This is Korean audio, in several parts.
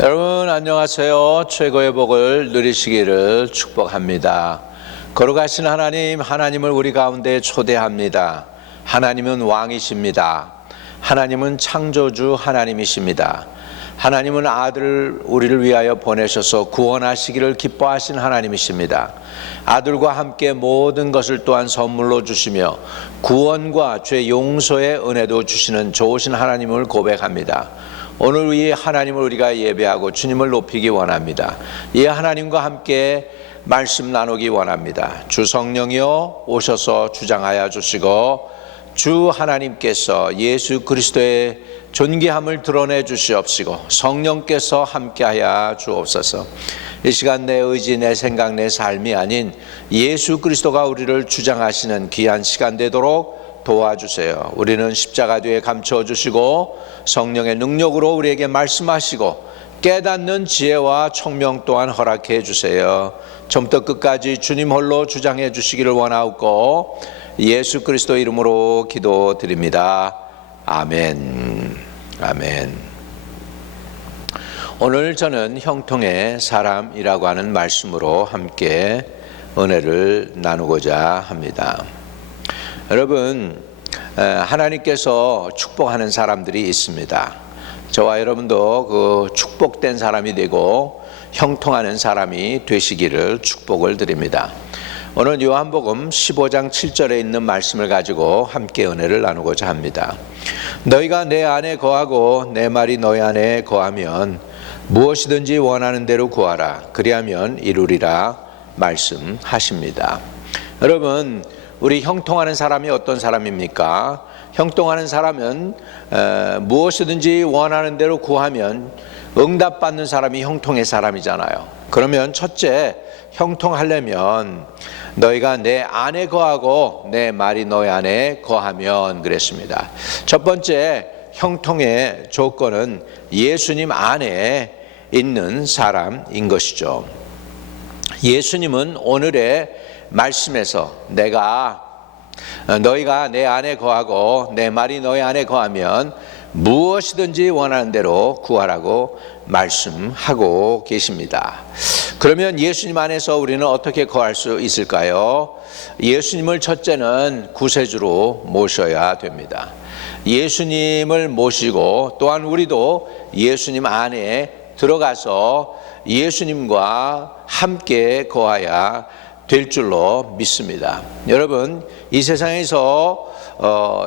여러분 안녕하세요. 최고의 복을 누리시기를 축복합니다. 거룩하신 하나님을 우리 가운데 초대합니다. 하나님은 왕이십니다. 하나님은 창조주 하나님이십니다. 하나님은 아들을 우리를 위하여 보내셔서 구원하시기를 기뻐하신 하나님이십니다. 아들과 함께 모든 것을 또한 선물로 주시며 구원과 죄 용서의 은혜도 주시는 좋으신 하나님을 고백합니다. 오늘 이 하나님을 우리가 예배하고 주님을 높이기 원합니다. 이 하나님과 함께 말씀 나누기 원합니다. 주 성령이여 오셔서 주장하여 주시고 주 하나님께서 예수 그리스도의 존귀함을 드러내 주시옵시고 성령께서 함께하여 주옵소서. 이 시간 내 의지, 내 생각, 내 삶이 아닌 예수 그리스도가 우리를 주장하시는 귀한 시간 되도록 도와주세요. 우리는 십자가 뒤에 감춰주시고 성령의 능력으로 우리에게 말씀하시고 깨닫는 지혜와 총명 또한 허락해 주세요. 처음부터 끝까지 주님 홀로 주장해 주시기를 원하옵고 예수 그리스도 이름으로 기도드립니다. 아멘. 아멘. 오늘 저는 형통의 사람이라고 하는 말씀으로 함께 은혜를 나누고자 합니다. 여러분, 하나님께서 축복하는 사람들이 있습니다. 저와 여러분도 그 축복된 사람이 되고 형통하는 사람이 되시기를 축복을 드립니다. 오늘 요한복음 15장 7절에 있는 말씀을 가지고 함께 은혜를 나누고자 합니다. 너희가 내 안에 거하고 내 말이 너희 안에 거하면 무엇이든지 원하는 대로 구하라. 그리하면 이루리라 말씀하십니다. 여러분, 우리 형통하는 사람이 어떤 사람입니까? 형통하는 사람은 무엇이든지 원하는 대로 구하면 응답받는 사람이 형통의 사람이잖아요. 그러면 첫째, 형통하려면 너희가 내 안에 거하고 내 말이 너희 안에 거하면 그랬습니다. 첫 번째 형통의 조건은 예수님 안에 있는 사람인 것이죠. 예수님은 오늘의 말씀에서 너희가 내 안에 거하고 내 말이 너희 안에 거하면 무엇이든지 원하는 대로 구하라고 말씀하고 계십니다. 그러면 예수님 안에서 우리는 어떻게 거할 수 있을까요? 예수님을 첫째는 구세주로 모셔야 됩니다. 예수님을 모시고 또한 우리도 예수님 안에 들어가서 예수님과 함께 거해야 될 줄로 믿습니다. 여러분, 이 세상에서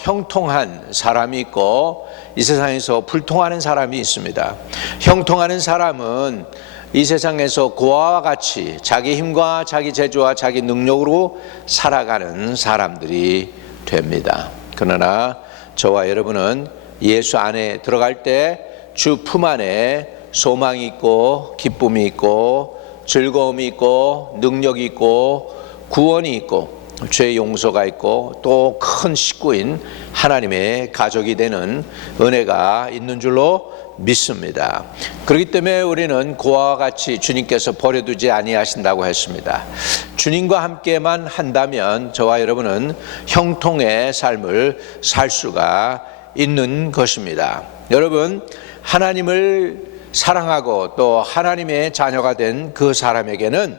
형통한 사람이 있고 이 세상에서 불통하는 사람이 있습니다. 형통하는 사람은 이 세상에서 고아와 같이 자기 힘과 자기 재주와 자기 능력으로 살아가는 사람들이 됩니다. 그러나 저와 여러분은 예수 안에 들어갈 때 주 품 안에 소망이 있고 기쁨이 있고 즐거움이 있고 능력이 있고 구원이 있고 죄 용서가 있고 또 큰 식구인 하나님의 가족이 되는 은혜가 있는 줄로 믿습니다. 그렇기 때문에 우리는 고아와 같이 주님께서 버려두지 아니하신다고 했습니다. 주님과 함께만 한다면 저와 여러분은 형통의 삶을 살 수가 있는 것입니다. 여러분, 하나님을 사랑하고 또 하나님의 자녀가 된 그 사람에게는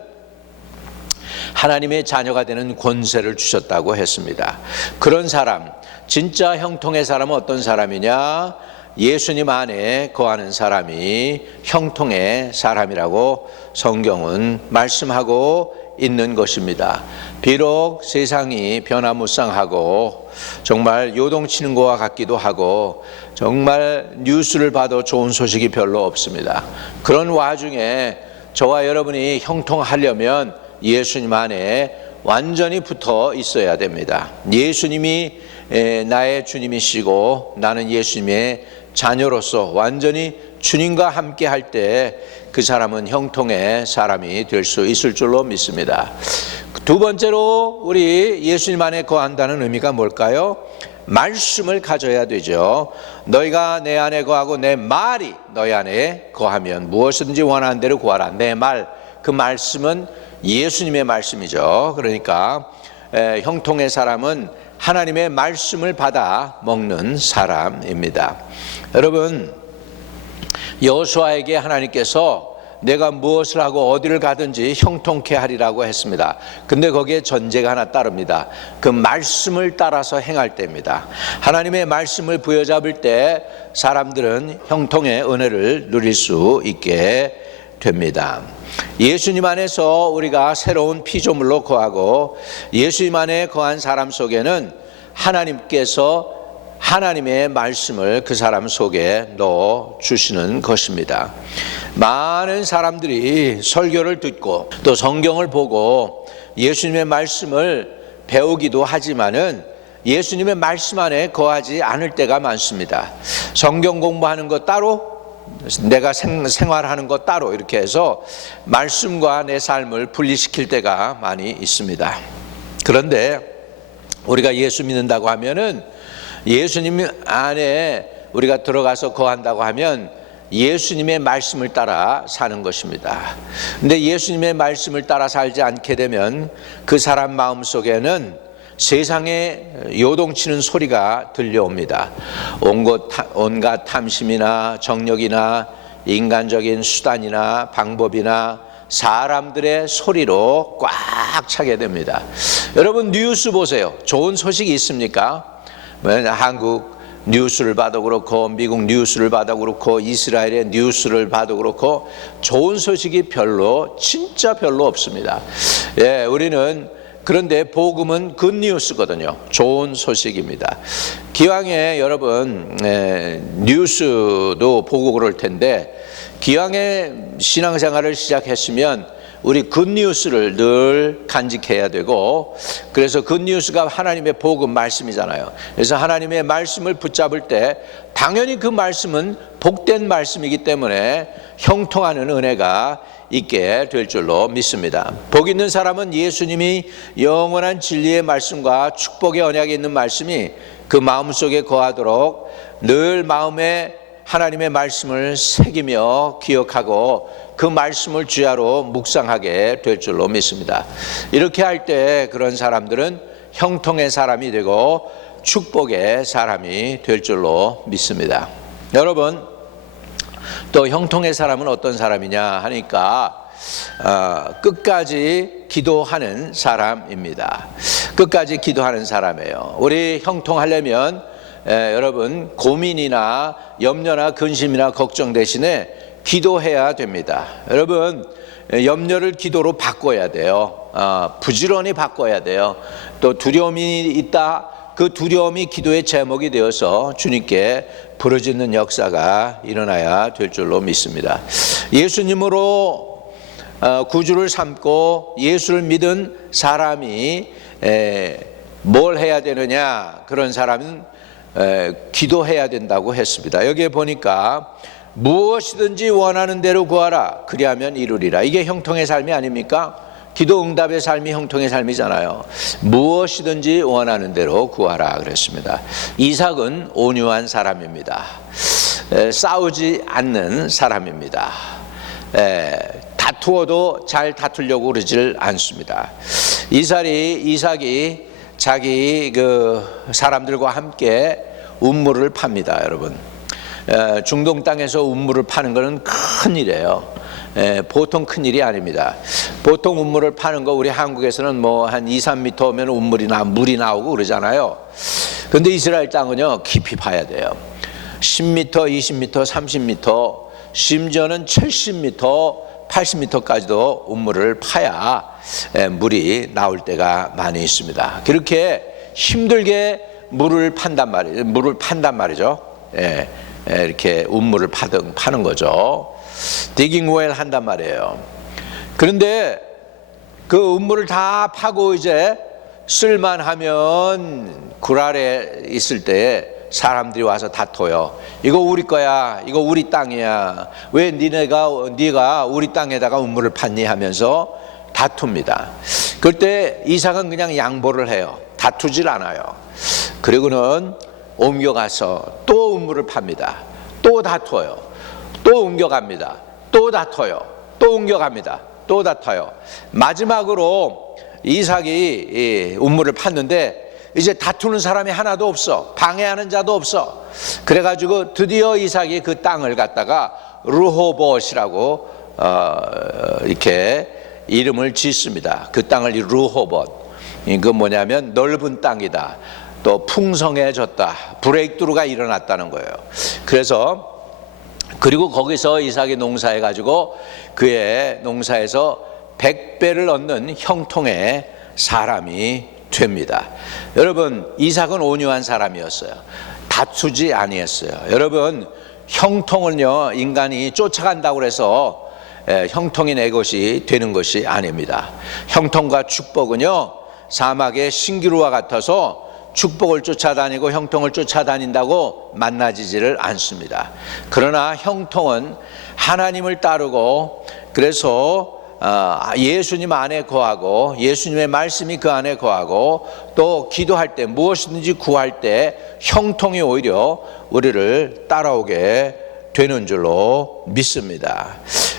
하나님의 자녀가 되는 권세를 주셨다고 했습니다. 그런 사람, 진짜 형통의 사람은 어떤 사람이냐? 예수님 안에 거하는 사람이 형통의 사람이라고 성경은 말씀하고 있는 것입니다. 비록 세상이 변화무쌍하고 정말 요동치는 것과 같기도 하고 정말 뉴스를 봐도 좋은 소식이 별로 없습니다. 그런 와중에 저와 여러분이 형통하려면 예수님 안에 완전히 붙어 있어야 됩니다. 예수님이 나의 주님이시고 나는 예수님의 자녀로서 완전히 주님과 함께 할 때 그 사람은 형통의 사람이 될 수 있을 줄로 믿습니다. 두 번째로 우리 예수님 안에 거한다는 의미가 뭘까요? 말씀을 가져야 되죠. 너희가 내 안에 거하고 내 말이 너희 안에 거하면 무엇이든지 원하는 대로 구하라. 내 말, 그 말씀은 예수님의 말씀이죠. 그러니까 형통의 사람은 하나님의 말씀을 받아 먹는 사람입니다. 여러분, 여호수아에게 하나님께서 내가 무엇을 하고 어디를 가든지 형통케 하리라고 했습니다. 근데 거기에 전제가 하나 따릅니다. 그 말씀을 따라서 행할 때입니다. 하나님의 말씀을 부여잡을 때 사람들은 형통의 은혜를 누릴 수 있게 됩니다. 예수님 안에서 우리가 새로운 피조물로 거하고 예수님 안에 거한 사람 속에는 하나님께서 하나님의 말씀을 그 사람 속에 넣어 주시는 것입니다. 많은 사람들이 설교를 듣고 또 성경을 보고 예수님의 말씀을 배우기도 하지만은 예수님의 말씀 안에 거하지 않을 때가 많습니다. 성경 공부하는 것 따로, 내가 생활하는 것 따로, 이렇게 해서 말씀과 내 삶을 분리시킬 때가 많이 있습니다. 그런데 우리가 예수 믿는다고 하면은, 예수님 안에 우리가 들어가서 거한다고 하면 예수님의 말씀을 따라 사는 것입니다. 근데 예수님의 말씀을 따라 살지 않게 되면 그 사람 마음속에는 세상에 요동치는 소리가 들려옵니다. 온갖 탐심이나 정력이나 인간적인 수단이나 방법이나 사람들의 소리로 꽉 차게 됩니다. 여러분 뉴스 보세요. 좋은 소식이 있습니까? 한국 뉴스를 봐도 그렇고 미국 뉴스를 봐도 그렇고 이스라엘의 뉴스를 봐도 그렇고 좋은 소식이 진짜 별로 없습니다. 예, 우리는 그런데 복음은 굿뉴스거든요. 좋은 소식입니다. 기왕에 여러분 뉴스도 보고 그럴 텐데 기왕에 신앙생활을 시작했으면 우리 굿뉴스를 늘 간직해야 되고, 그래서 굿뉴스가 하나님의 복음 말씀이잖아요. 그래서 하나님의 말씀을 붙잡을 때 당연히 그 말씀은 복된 말씀이기 때문에 형통하는 은혜가 있게 될 줄로 믿습니다. 복 있는 사람은 예수님이 영원한 진리의 말씀과 축복의 언약이 있는 말씀이 그 마음속에 거하도록 늘 마음에 하나님의 말씀을 새기며 기억하고 그 말씀을 주야로 묵상하게 될 줄로 믿습니다. 이렇게 할 때 그런 사람들은 형통의 사람이 되고 축복의 사람이 될 줄로 믿습니다. 여러분, 또 형통의 사람은 어떤 사람이냐 하니까 끝까지 기도하는 사람입니다. 끝까지 기도하는 사람이에요. 우리 형통하려면 여러분 고민이나 염려나 근심이나 걱정 대신에 기도해야 됩니다. 여러분 염려를 기도로 바꿔야 돼요. 부지런히 바꿔야 돼요. 또 두려움이 있다. 그 두려움이 기도의 제목이 되어서 주님께 부르짖는 역사가 일어나야 될 줄로 믿습니다. 예수님으로 구주를 삼고 예수를 믿은 사람이 뭘 해야 되느냐? 그런 사람은 기도해야 된다고 했습니다. 여기에 보니까 무엇이든지 원하는 대로 구하라 그리하면 이루리라. 이게 형통의 삶이 아닙니까? 기도 응답의 삶이 형통의 삶이잖아요. 무엇이든지 원하는 대로 구하라 그랬습니다. 이삭은 온유한 사람입니다. 싸우지 않는 사람입니다. 다투어도 잘 다투려고 그러질 않습니다. 이삭이 자기 그 사람들과 함께 운물을 팝니다. 여러분, 중동 땅에서 운물을 파는 것은 큰일이에요. 보통 큰일이 아닙니다. 보통 운물을 파는 거 우리 한국에서는 뭐 한 2, 3m면 물이 나오고 그러잖아요. 그런데 이스라엘 땅은요 깊이 파야 돼요. 10m, 20m, 30m, 심지어는 70m, 80m까지도 운물을 파야 물이 나올 때가 많이 있습니다. 그렇게 힘들게 물을 판단 말이죠. 이렇게 운물을 파는 거죠. 디깅 웰 한단 말이에요. 그런데 그 운물을 다 파고 이제 쓸만하면 굴 아래 있을 때 사람들이 와서 다퉈요. 이거 우리 거야. 이거 우리 땅이야. 왜 네가 우리 땅에다가 운물을 팠니 하면서 다툽니다. 그때 이삭은 그냥 양보를 해요. 다투질 않아요. 그리고는 옮겨가서 또 운물을 팝니다. 또 다퉈요. 또 옮겨갑니다. 또 다퉈요. 또 옮겨갑니다. 또 다퉈요. 마지막으로 이삭이 운물을 팠는데 이제 다투는 사람이 하나도 없어. 방해하는 자도 없어. 그래가지고 드디어 이삭이 그 땅을 갖다가 르호봇이라고 이렇게 이름을 짓습니다. 그 땅을 르호봇. 그 뭐냐면 넓은 땅이다. 또 풍성해졌다. 브레이크스루가 일어났다는 거예요. 그리고 거기서 이삭이 농사해 가지고 그의 농사에서 100배를 얻는 형통의 사람이 됩니다. 여러분, 이삭은 온유한 사람이었어요. 다투지 아니했어요. 여러분, 형통은요, 인간이 쫓아간다고 해서 형통이 내 것이 되는 것이 아닙니다. 형통과 축복은요, 사막의 신기루와 같아서 축복을 쫓아다니고 형통을 쫓아다닌다고 만나지지를 않습니다. 그러나 형통은 하나님을 따르고, 그래서 예수님 안에 거하고 예수님의 말씀이 그 안에 거하고 또 기도할 때 무엇이든지 구할 때 형통이 오히려 우리를 따라오게 되는 줄로 믿습니다.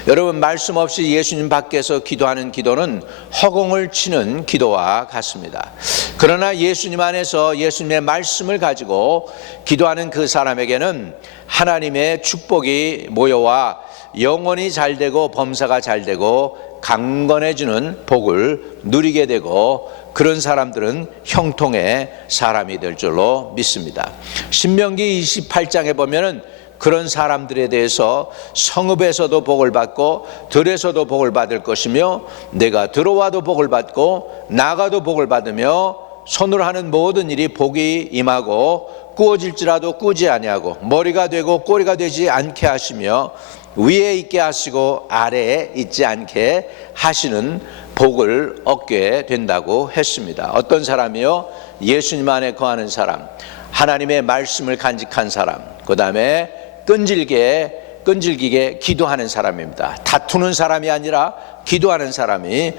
여러분, 말씀 없이 예수님 밖에서 기도하는 기도는 허공을 치는 기도와 같습니다. 그러나 예수님 안에서 예수님의 말씀을 가지고 기도하는 그 사람에게는 하나님의 축복이 모여와 영혼이 잘되고 범사가 잘되고 강건해지는 복을 누리게 되고, 그런 사람들은 형통의 사람이 될 줄로 믿습니다. 신명기 28장에 보면은 그런 사람들에 대해서 성읍에서도 복을 받고 들에서도 복을 받을 것이며 내가 들어와도 복을 받고 나가도 복을 받으며 손으로 하는 모든 일이 복이 임하고 꾸어질지라도 꾸지 아니하고 머리가 되고 꼬리가 되지 않게 하시며 위에 있게 하시고 아래에 있지 않게 하시는 복을 얻게 된다고 했습니다. 어떤 사람이요? 예수님 안에 거하는 사람, 하나님의 말씀을 간직한 사람, 그 다음에 끈질기게 기도하는 사람입니다. 다투는 사람이 아니라 기도하는 사람이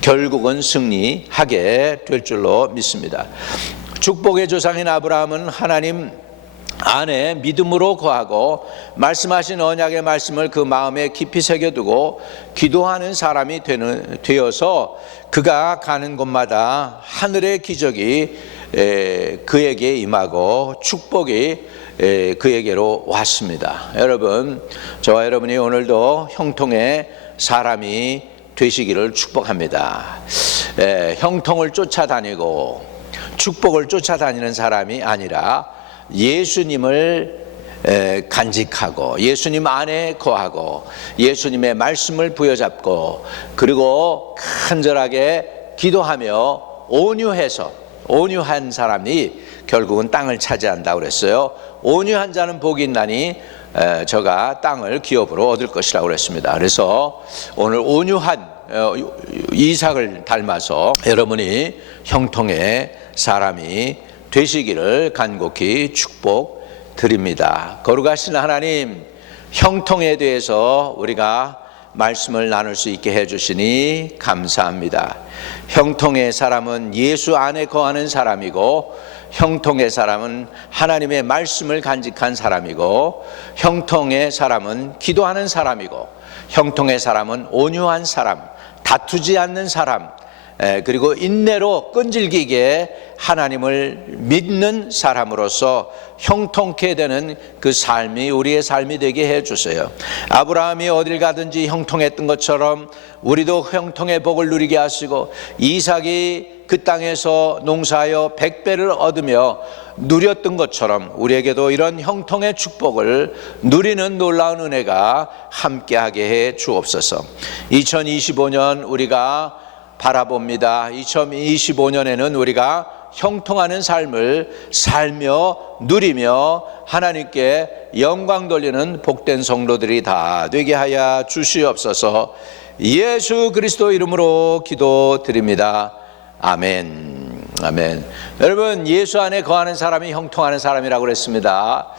결국은 승리하게 될 줄로 믿습니다. 축복의 조상인 아브라함은 하나님 안에 믿음으로 거하고 말씀하신 언약의 말씀을 그 마음에 깊이 새겨두고 기도하는 사람이 되어서 그가 가는 곳마다 하늘의 기적이 그에게 임하고 축복이 그에게로 왔습니다. 여러분, 저와 여러분이 오늘도 형통의 사람이 되시기를 축복합니다. 형통을 쫓아다니고 축복을 쫓아다니는 사람이 아니라 예수님을 간직하고 예수님 안에 거하고 예수님의 말씀을 부여잡고 그리고 간절하게 기도하며 온유한 사람이 결국은 땅을 차지한다고 그랬어요. 온유한 자는 복이 있나니 저가 땅을 기업으로 얻을 것이라고 그랬습니다. 그래서 오늘 온유한 이삭을 닮아서 여러분이 형통의 사람이 되시기를 간곡히 축복드립니다. 거룩하신 하나님, 형통에 대해서 우리가 말씀을 나눌 수 있게 해주시니 감사합니다. 형통의 사람은 예수 안에 거하는 사람이고, 형통의 사람은 하나님의 말씀을 간직한 사람이고, 형통의 사람은 기도하는 사람이고, 형통의 사람은 온유한 사람, 다투지 않는 사람, 그리고 인내로 끈질기게 하나님을 믿는 사람으로서 형통케 되는 그 삶이 우리의 삶이 되게 해주세요. 아브라함이 어딜 가든지 형통했던 것처럼 우리도 형통의 복을 누리게 하시고, 이삭이 그 땅에서 농사하여 100배를 얻으며 누렸던 것처럼 우리에게도 이런 형통의 축복을 누리는 놀라운 은혜가 함께하게 해 주옵소서. 2025년 우리가 바라봅니다. 2025년에는 우리가 형통하는 삶을 살며 누리며 하나님께 영광 돌리는 복된 성도들이 다 되게 하여 주시옵소서. 예수 그리스도 이름으로 기도드립니다. 아멘. 아멘. 여러분, 예수 안에 거하는 사람이 형통하는 사람이라고 그랬습니다.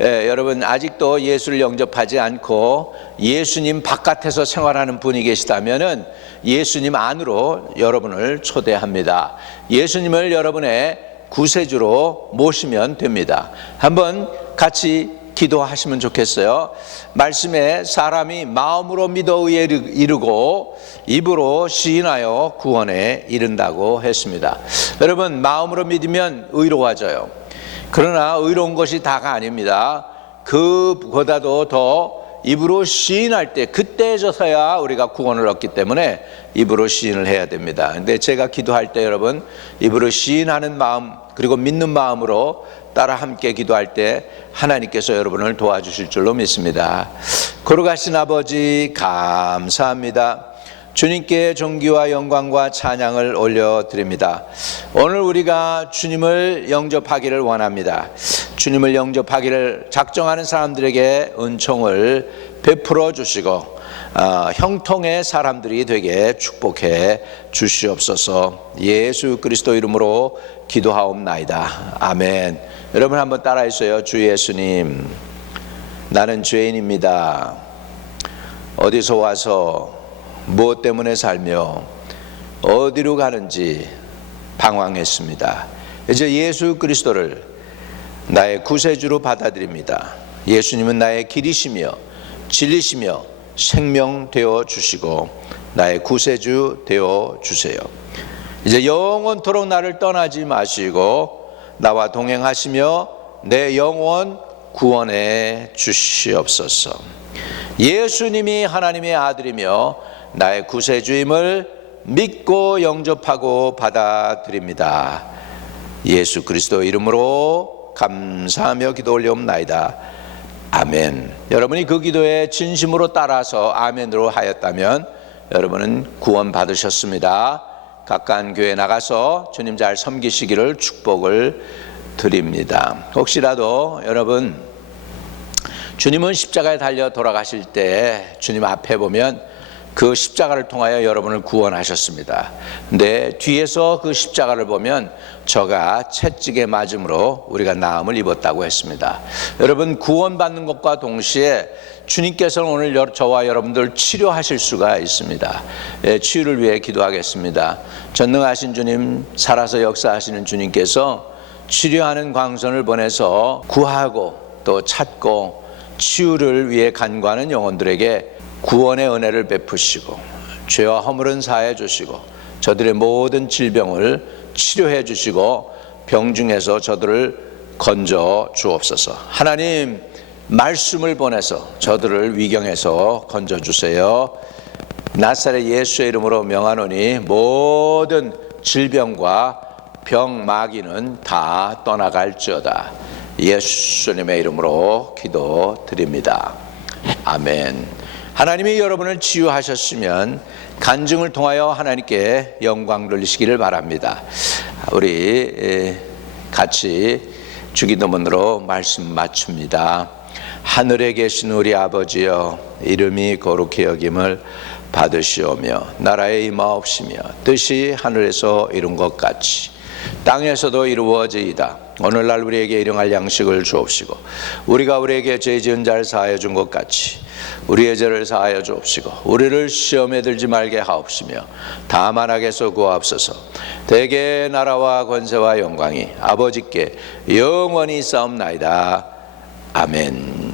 여러분, 아직도 예수를 영접하지 않고 예수님 바깥에서 생활하는 분이 계시다면은 예수님 안으로 여러분을 초대합니다. 예수님을 여러분의 구세주로 모시면 됩니다. 한번 같이 기도하시면 좋겠어요. 말씀에 사람이 마음으로 믿어 의에 이르고 입으로 시인하여 구원에 이른다고 했습니다. 여러분, 마음으로 믿으면 의로워져요. 그러나 의로운 것이 다가 아닙니다. 그보다도 더 입으로 시인할 때 그때서야 우리가 구원을 얻기 때문에 입으로 시인을 해야 됩니다. 근데 제가 기도할 때 여러분 입으로 시인하는 마음 그리고 믿는 마음으로 따라 함께 기도할 때 하나님께서 여러분을 도와주실 줄로 믿습니다. 거룩하신 아버지 감사합니다. 주님께 존귀와 영광과 찬양을 올려드립니다. 오늘 우리가 주님을 영접하기를 원합니다. 주님을 영접하기를 작정하는 사람들에게 은총을 베풀어 주시고 형통의 사람들이 되게 축복해 주시옵소서. 예수 그리스도 이름으로 기도하옵나이다. 아멘. 여러분 한번 따라해주세요. 주 예수님, 나는 죄인입니다. 어디서 와서 무엇 때문에 살며 어디로 가는지 방황했습니다. 이제 예수 그리스도를 나의 구세주로 받아들입니다. 예수님은 나의 길이시며 진리시며 생명 되어 주시고 나의 구세주 되어 주세요. 이제 영원토록 나를 떠나지 마시고 나와 동행하시며 내 영혼 구원해 주시옵소서. 예수님이 하나님의 아들이며 나의 구세주임을 믿고 영접하고 받아들입니다. 예수 그리스도 이름으로 감사하며 기도 올려옵나이다. 아멘. 여러분이 그 기도에 진심으로 따라서 아멘으로 하였다면 여러분은 구원 받으셨습니다. 각각 교회 나가서 주님 잘 섬기시기를 축복을 드립니다. 혹시라도 여러분 주님은 십자가에 달려 돌아가실 때 주님 앞에 보면 그 십자가를 통하여 여러분을 구원하셨습니다. 근데 뒤에서 그 십자가를 보면 저가 채찍에 맞음으로 우리가 나음을 입었다고 했습니다. 여러분 구원받는 것과 동시에 주님께서는 오늘 저와 여러분들 치료하실 수가 있습니다. 치유를 위해 기도하겠습니다. 전능하신 주님, 살아서 역사하시는 주님께서 치료하는 광선을 보내서 구하고 또 찾고 치유를 위해 간구하는 영혼들에게 구원의 은혜를 베푸시고 죄와 허물은 사해 주시고 저들의 모든 질병을 치료해 주시고 병중에서 저들을 건져 주옵소서. 하나님 말씀을 보내서 저들을 위경에서 건져 주세요. 나사렛 예수의 이름으로 명하노니 모든 질병과 병 마귀는 다 떠나갈지어다. 예수님의 이름으로 기도드립니다. 아멘. 하나님이 여러분을 치유하셨으면 간증을 통하여 하나님께 영광 돌리시기를 바랍니다. 우리 같이 주기도문으로 말씀 맞춥니다. 하늘에 계신 우리 아버지여, 이름이 거룩히 여김을 받으시오며 나라에 임하옵시며 뜻이 하늘에서 이룬 것 같이 땅에서도 이루어지이다. 오늘날 우리에게 일용할 양식을 주옵시고 우리가 우리에게 죄 지은 자를 사하여 준 것 같이 우리의 죄를 사하여 주옵시고 우리를 시험에 들지 말게 하옵시며 다만 악에서 구하옵소서. 대개 나라와 권세와 영광이 아버지께 영원히 있사옵나이다. 아멘.